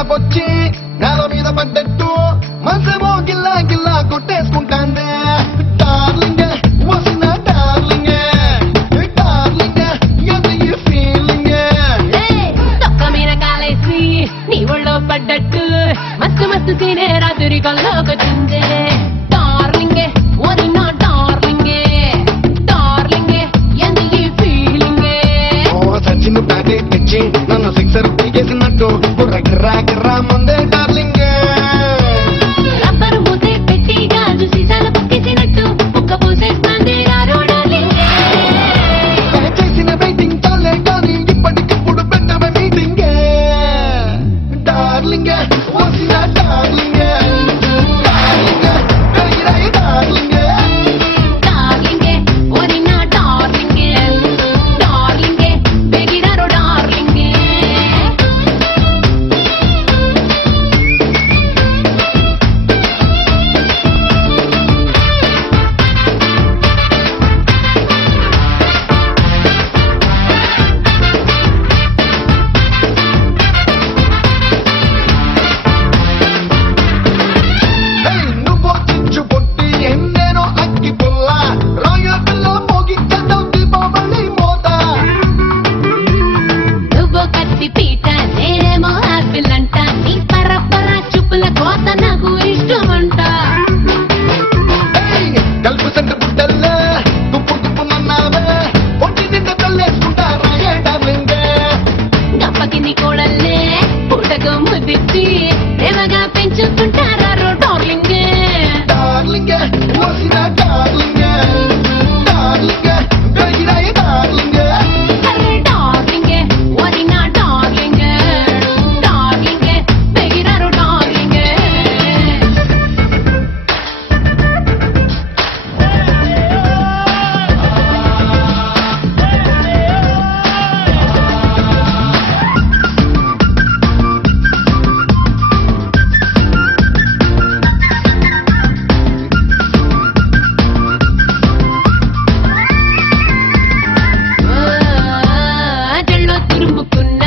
నాకొచ్చి నేల మీద పడ్డట్టు మనసేమో గిల్లా గిల్లా కొట్టేసుకుంటాందే డార్లింగ్ వసిన డార్లింగ్ డార్లింగ్ ఎంత ఈ ఫీలింగ్ తొక్క మీద కాలేసి నీ ఒళ్ళో పడ్డట్టు మస్తు మస్తు తినే రాత్రి కల్లోకొచ్చిందే డార్లింగ్ వదిన డార్లింగ్ డార్లింగ్ ఎంత ఈ ఫీలింగ్ సచిన్ ప్యాకెట్ ఇచ్చి నన్ను సిక్సర్ పీకేసినట్టు బుర్ర గిర్రా గిర్రా ముందే డార్లింగ్ రబ్బరు మూతే పెట్టి గాజు సీసాలు పక్కేసినట్టు ముక్క పూసేస్తుంది రారో డార్లింగ్ చేసిన వెయిటింగ్ చాలే కానీ ఇప్పటికిప్పుడు పెట్టవ మీటింగ్ డార్లింగ్ వసిన డార్లింగ్ డార్లింగ్ పెరిగిరాయి డార్లింగ్ డార్లింగ్ వదిన డార్లింగ్ డార్లింగ్ బెగిరారో డార్లింగ్ నువ్వు చిచ్చు పొట్టి ఎన్నేనో అగ్గి పుల్ల రాయల్ పిల్ల మోగించడం దీపావళి మోత నువ్వు కత్తి పీట నేనేమో ఆపిల్ అంట నీ పరపర చూపుల కోత నాకు ఇష్టమంట కలుపు సంట బుట్టల్లే తుప్పు తుప్పు మన్నావే ఒంటి నిండా తల్లేసుకుంటా రాయే డార్లింగ్ గప్పకి నీ కోడల్లే పూటకు ముదిచ్చి ప్రేమగా పెంచుకుంటారో డార్లింగ్ డార్లింగ్ వసిన డార్లింగ్ డార్లింగ్ పెరిగిరాయి డార్లింగ్ అరే డార్లింగ్ వదిన డార్లింగ్ డార్లింగ్ బెగిరారో డార్లింగ్ జల్లో తురుముకున్న